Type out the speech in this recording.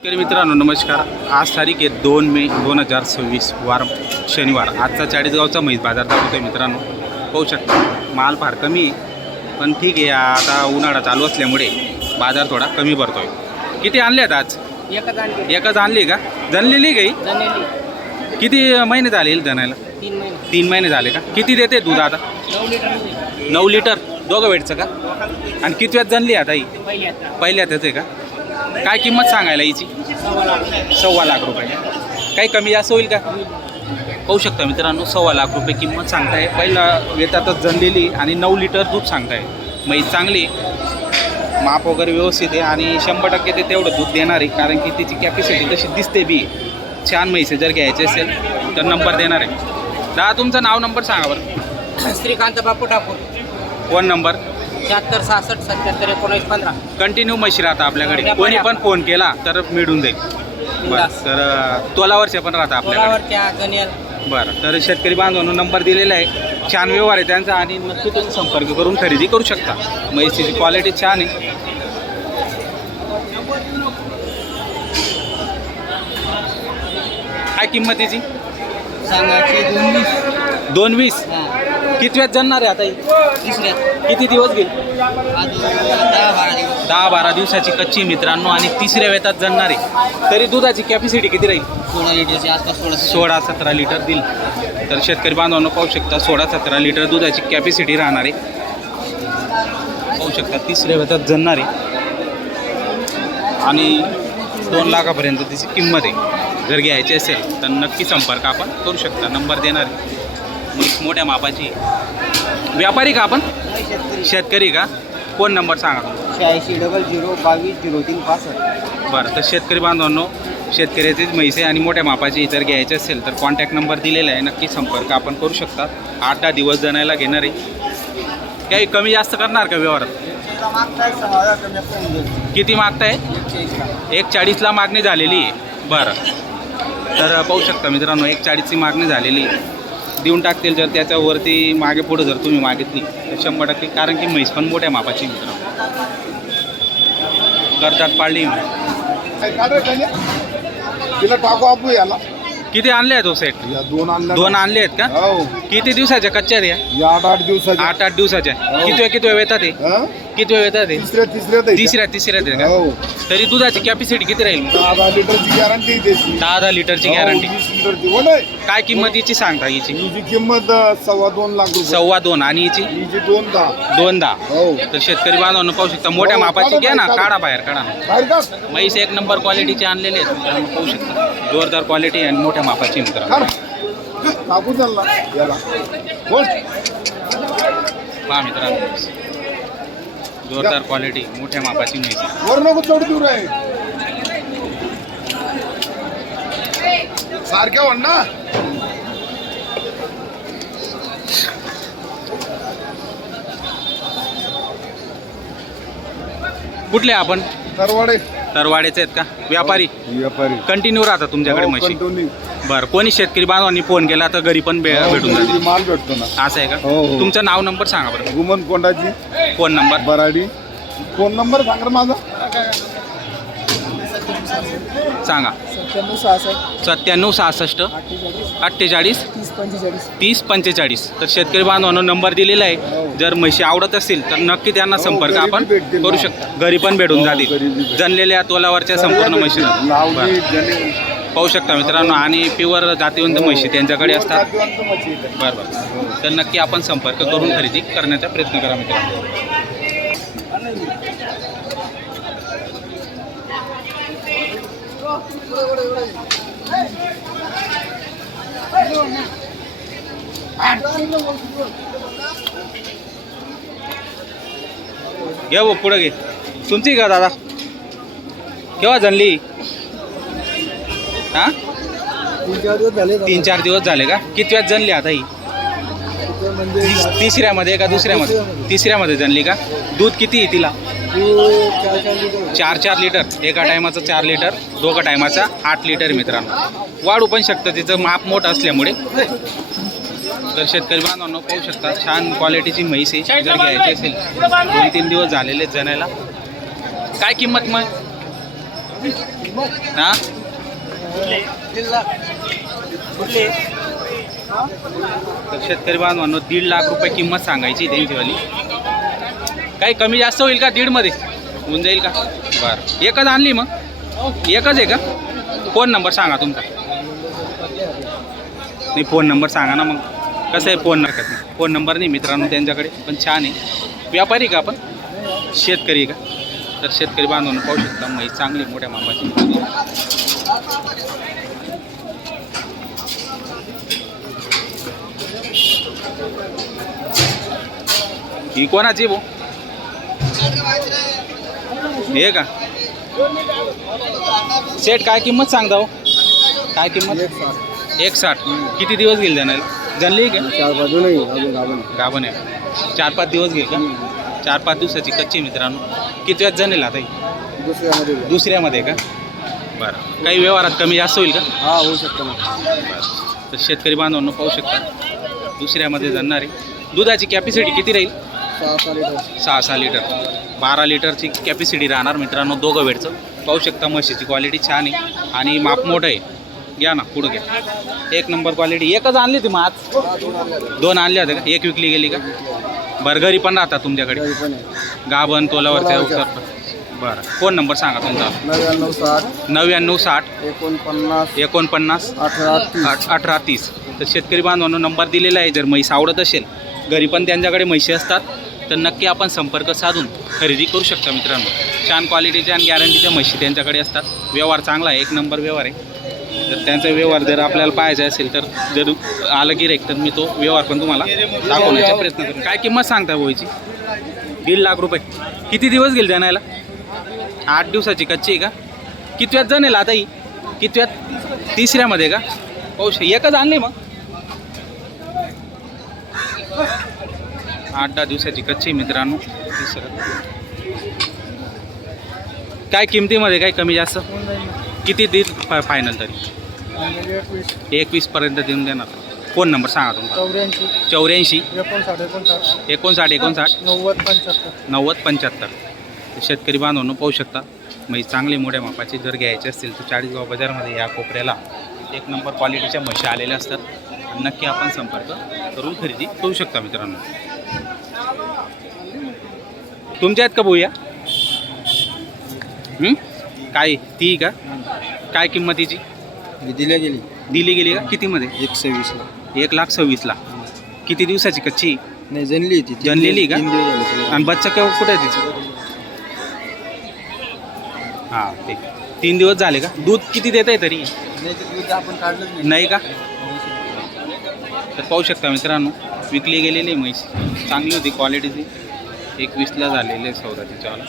शेतकरी मित्रांनो नमस्कार. आज तारीख आहे 2 मे 2026 वार शनिवार. आजचा चाळीसगावचा म्हैस बाजार दाखवतोय मित्रांनो. पाहू शकता माल फार कमी आहे पण ठीक आहे. आता उन्हाळा चालू असल्यामुळे बाजार थोडा कमी भरतोय. किती आणले आहेत आज? एकच आणली का? जनलेली काही किती महिने झाले जनायला? 3 महिने झाले का? किती देते दूध आता? 9 लिटर. दोघं वेटचं का? आणि किती वेळ जनली आता ही? पहिल्यातच आहे का? काय किंमत सांगायला हिची? 1.25 लाख रुपये. काही कमी जास्त होईल का? पाहू शकता मित्रांनो 1.25 लाख रुपये किंमत सांगताय. पहिला वेतातच जनलेली आणि 9 लिटर दूध सांगताय. म्हैस चांगली, माप वगैरे व्यवस्थित आहे आणि 100% ते तेवढं दूध देणार आहे. कारण की तिची कॅपॅसिटी तशी दिसते बी. छान म्हैस जर घ्यायचे असेल तर नंबर देणार आहे. दादा तुमचं नाव नंबर सांगा बरं. Shrikant Bapu Thakur. Phone number 76 66 77 19 15. Continue म्हशी राहता आपल्याकडे. कोणी पण फोन केला तर मिळून जाईल. बरं, तर तोलावरचे पण राहता आपल्याकडे. बरं, तर शेतकरी बांधवांनो नंबर दिलेला आहे. छान व्यवहार आहे त्यांचा आणि नक्की तुम्ही संपर्क करून खरेदी करू शकता. म्हैसीची क्वालिटी छान आहे. काय किंमतीची सांगायची 2.20. किती वेळ जणणार आहे आता ही? किती दिवस घेईल? 10-12 दिवसाची कच्ची मित्रांनो आणि तिसऱ्या वेतात जणणार आहे. तरी दुधाची कॅपॅसिटी किती राहील? 16 लिटरच्या आसपास. 16-17 लिटर देईल. तर शेतकरी बांधवांनो पाहू शकता 16-17 लिटर दुधाची कॅपॅसिटी राहणार आहे. पाहू शकता तिसऱ्या वेतात जणणार आहे आणि 2 लाखापर्यंत तिची किंमत आहे. जर घ्यायची असेल तर नक्की संपर्क आपण करू शकता. नंबर देणार आहे. मोठ्या मापाची. व्यापारी का आपण? शेतकरी का? फोन नंबर सांगा. 86 00 22 03 65. बरं, तर शेतकरी बांधवांनो शेतकऱ्याचीच म्हैस आहे आणि मोठ्या मापाची जर घ्यायचे असेल तर कॉन्टॅक्ट नंबर दिलेला आहे. नक्की संपर्क आपण करू शकता. 8-10 दिवस जणायला घेणार आहे. काही कमी जास्त करणार का व्यवहारात? किती मागताय? 1.40ला मागणी झालेली आहे. बरं, तर पाहू शकता मित्रांनो 1.40ची मागणी झालेली आहे. देऊन टाकतील जर त्याच्यावरती मागे पुढे जर तुम्ही मागितली तर 100%. कारण की म्हैस पण मोठ्या मापाची मित्रांनो. करतात पाळली. तिला टाकू आपू याला. किती आणले आहेत हो सेट? या 2 आणल्या. 2 आणले आहेत का? हो. किती दिवसाच्या कच्च्या या? या 8-8 दिवसाच्या. 8-8 दिवसाच्या. हो. किती वेळ येतात ते? हं? किती वेळ येतात ते? तिसऱ्या तिसऱ्या हो. तरी दुधाची कॅपॅसिटी किती राहील? 10 लिटरची गॅरंटी देते. 10 लिटरची गॅरंटी. 20 लिटरची. हो नाही. काय किंमतीची सांगता हिची? हिची किंमत 2.25 लाख रुपये. 2.25 आणि हिची? हिची 2.10. 2.10. हो. तर शेतकरी बांधवांनो पाहू शकता मोठ्या हो, मापाची घ्या ना. काढा. काढा बाहेर काढा. बाहेर का? म्हैस 1 नंबर क्वालिटीचे आणलेले आहेत मित्रांनो. पाहू शकता जोरदार क्वालिटी आणि मोठ्या मापाची मित्रांनो. टाकू चालला याला. बोल. पहा मित्रांनो जोरदार क्वालिटी मोठ्या मापाची म्हैस. वर नको चढ दूर आहे. सारख्या वाढ ना. कुठले आपण? तरवाडे. तरवाडेचे आहेत का? व्यापारी व्यापारी. कंटिन्यू राहतात तुमच्याकडे हो, म्हशी? कंटिन्यू. बरं, कोणी शेतकरी बांधवांनी फोन केला तर घरी पण भेटून जाते. माल भेटतो ना. असं आहे का? हो, हो. तुमचं नाव नंबर सांगा बरं. गुमन कोंडाची. फोन नंबर बराडी. फोन नंबर सांग रे माझा. सांगा. 97 66 48 30 45. तर शेतकरी बांधवांनो नंबर दिलेला आहे. जर म्हशी आवडत असतील तर नक्की त्यांना संपर्क घरी आपण भेटतील करू ना. शकता. घरी पण भेटून हो, जातील. घरी भेटतील. जनलेल्या तोलावरच्या संपूर्ण म्हशी लावणी बरं. जने. पाहू शकता मित्रांनो आणि प्युअर जातीवंत म्हशी त्यांच्याकडे असतात. जातीवंत म्हशी आहेत. बरं बरं, तर नक्की आपण संपर्क करून खरेदी करण्याचा प्रयत्न करा मित्रांनो. घे भाऊ पुढे घे. तुमची का दादा? केव्हा जनली? हां 3-4 दिवस झाले का? किती वेळात जनली आता ही? तिसऱ्यामध्ये का दुसऱ्यामध्ये? तिसऱ्यामध्ये जनली का? दूध किती आहे तिला? 4 लिटर. एका टायमाचं 4 लिटर. दोघं टायमाचा 8 लिटर मित्रांनो. वाढू पण शकतं तिचं माप मोठं असल्यामुळे. तर शेतकरी बांधवांनो पाहू शकता छान क्वालिटीची म्हैस आहे. जर घ्यायची असेल 2-3 दिवस झालेले जणायला. काय किंमत मग? हा तर शेतकरी बांधवांनो 1.5 लाख रुपये किंमत सांगायची त्यांचीवाली. काही कमी जास्त होईल का 1.5 मध्ये होऊन जाईल का? बरं एकच आणली मग? एकच आहे का? फोन नंबर सांगा तुमचा. नाही फोन नंबर सांगा ना. मग कसं आहे फोन नंबर नाही मित्रांनो त्यांच्याकडे, पण छान आहे. व्यापारी का आपण? शेतकरी का? तर शेतकरी बांधवांनो पाहू शकता म्हैस चांगली मोठ्या मापाची. ही कोणाची भाऊ? हे का सेट? काय किंमत सांगता हो? काय किंमत? 1.60. किती दिवस घेईल जाणार? जनली का? 4-5 नाही अजून गाभण आहे. 4-5 दिवस घेईल का? 4-5 दिवसाची कच्ची मित्रांनो. किती वेळ जणेल आता? दुसऱ्यामध्ये. दुसऱ्यामध्ये का? बरं काही व्यवहारात कमी जास्त होईल का? हा होऊ शकतं ना. बरं तर शेतकरी बांधवांनो पाहू शकता दुसऱ्यामध्ये जाणार आहे. दुधाची कॅपॅसिटी किती राहील? 6 लिटर. 6 लिटर. 12 लिटरची कॅपॅसिटी राहणार मित्रांनो दोघं वेळचं. पाहू शकता म्हशीची क्वालिटी छान आहे आणि माप मोठं आहे. घ्या ना पुढं घ्या. एक नंबर क्वालिटी. एकच आणली ती मग आज? 2 आणल्या होत्या का? एक विकली गेली का? बरं घरी पण राहतात तुमच्याकडे? गाभण तोलावरच्या उचर. बरं फोन नंबर सांगा तुमचा. 9960 49 1830. तर शेतकरी बांधवांनो नंबर दिलेला आहे. जर म्हैस आवडत असेल, घरी पण त्यांच्याकडे म्हशी असतात, तर नक्की आपण संपर्क साधून खरेदी करू शकता मित्रांनो. छान क्वालिटीच्या आणि गॅरंटीच्या म्हशी त्यांच्याकडे असतात. व्यवहार चांगला आहे, एक नंबर व्यवहार आहे. तर त्यांचा व्यवहार जर आपल्याला पाहायचा असेल तर जर आलं गिऱ्हाईक तर मी तो व्यवहार पण तुम्हाला दाखवण्याचा प्रयत्न करेन. काय किंमत सांगता भाऊची? 1.5 लाख रुपये. किती दिवस गेले जाण्याला? 8 दिवसाची कच्ची आहे का? कितव्यात जणेल आता ही? कितव्यात? तिसऱ्यामध्ये का? पाहू एकच आणली मग? 8-10 दिवसाची कच्ची मित्रांनो. काय किमतीमध्ये काय कमी जास्त? किती देईल फायनल तरी? 21 पर्यंत देऊन देणार. फोन नंबर सांगा तुमचा. 84 59 90 75. शेतकरी बांधवांनो पाहू शकता म्हैस चांगली मोठ्या मापाची जर घ्यायची असतील तर चाळीसगाव बाजारमध्ये या कोपऱ्याला एक नंबर क्वालिटीच्या म्हशी आलेल्या असतात. नक्की आपण संपर्क करून खरेदी करू शकता मित्रांनो. तुमच्या आहेत का भूया? काय ती का? काय किंमतीची? दिली गेली का? कितीमध्ये? 120 ला. 1,26,000. किती दिवसाची कच्ची? नाही जनली ती. जनलेली का? 3 दिवस झाले. आणि बच्चा केव्हा कुठे आहे तिचं? हां ते 3 दिवस झाले का? दूध किती देत आहे तरी? आपण काढलं नाही का? तर पाहू शकता मित्रांनो विकली गेलेली म्हैस चांगली होती क्वालिटीची. 21ला झालेली आहे सौदा तिच्यावाला.